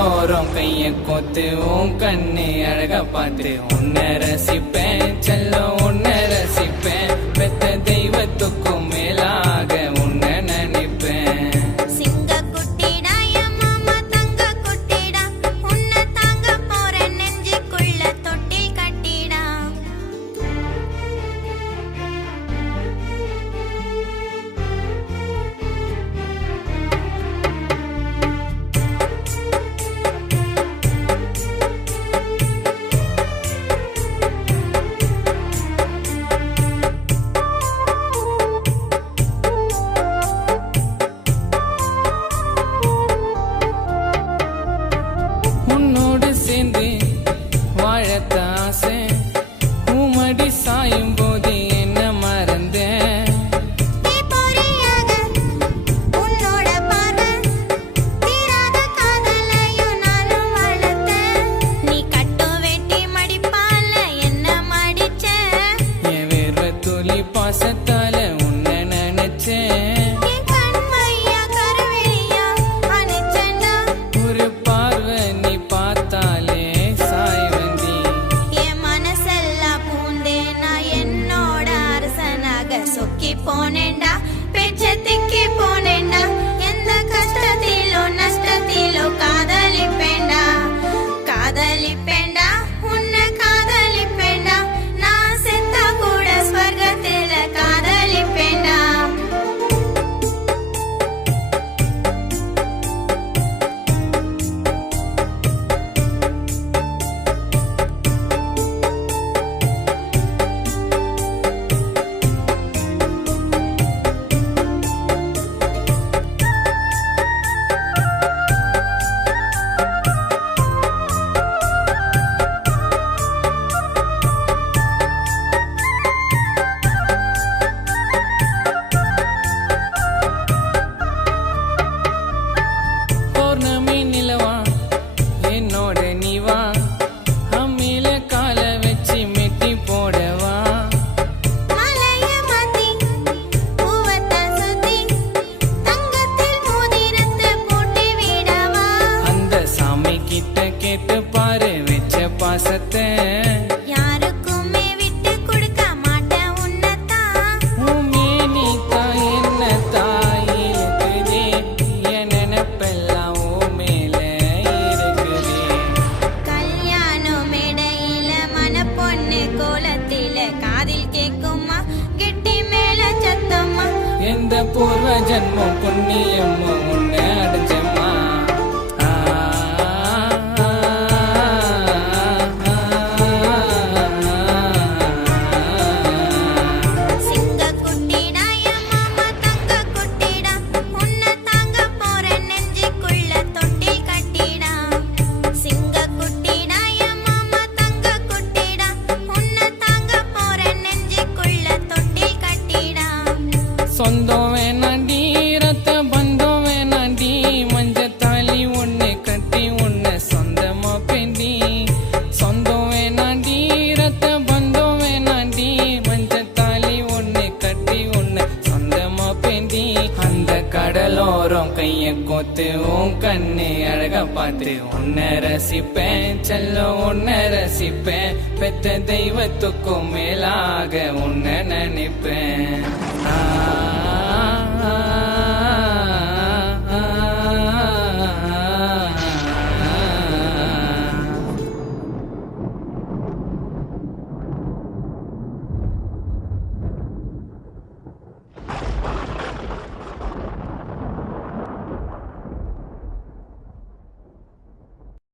கடலோரம் கைய கோத்து உன் கண்ணு அழக பார்த்து உன்னை ரசிப்பேன் செல்லம் உன்னை ரசிப்பேன் பெத்த தெய்வத்துக்கும் மேலாக உன்னை நினைப்பேன். உன்னோடு சேர்ந்து வாழத்தாசை உமடி சாயும் போது என்ன மறந்தேன். நீ கட்டும் வேட்டி மடிப்பால என்ன மடிச்சேன். என் வேர்வ துளி பாசத்தால உன்னை நினைச்சேன். ஒரு பார்வை நீ பார்த்தாலே சாய் வந்தி. என் மனசெல்லாம் பூந்தே நான் என்னோட அரசனாக சொக்கி போனேன்டா பேச்ச திக்கி போனேன்டா. எந்த கஷ்டத்திலோ நஷ்டத்திலோ காதலிப்பேன்டா காதலிப்பேன்டா உன்னை காதலிப்பேன்டா. நான் செத்தா கூட ஸ்வர்கத்தில காதலிப்பேன்டா. பௌர்ணமி நிலவா என்னோட நீவா அம்மியில கால வச்சு மெட்டி போடவா. மலைய மாத்தி பூவத்த சுத்தி தங்கத்தில் மோதிரத்தை போட்டு விடவா. அந்த சாமி கிட்ட கேட்டு பாரு வச்ச பாசத்தை. யாருக்குமே விட்டு கொடுக்க மாட்டேன் உன்னதான். உன் மேனி தாய் என்ன தாய் இருக்குதே என் நினைப்பெல்லாம் உன் மேல இருக்குதே. கல்யாண மேடையில மணப்பொண்ணு கோலத்தில காதில் கேக்குமா கெட்டி மேல சத்தம்மா. எந்த பூர்வ ஜன்மம் புண்ணியமோ உன்னை அடைஞ்சம்மா. சிங்க குட்டிடா என் மாமா தங்க குட்டிடா உன்னை தாங்க போற நெஞ்சுக்குள்ள தொட்டில் கட்டிடா. சிங்க குட்டிடா என் மாமா தங்க குட்டிடா உன்னை தாங்க போற நெஞ்சுக்குள்ள தொட்டில் கட்டிடா. சொந்தம் வேணாண்டி ரத்த பந்தம் வேணாண்டி மஞ்ச தாலி ஒண்ணு கட்டி உன்னை சொந்தமா பெண்டி. சொந்தம் வேணாண்டி ரத்த பந்தம் வேணாண்டி மஞ்ச தாலி ஒண்ணு கட்டி உன்னை சொந்தமா பெண்டி. அந்த கடலோரம் கைய கோத்து உன் கண்ணு அழக பார்த்து உன்னை ரசிப்பேன் செல்லம் உன்னை ரசிப்பேன் பெத்த தெய்வத்துக்கும் மேலாக உன்னை நினைப்பேன்.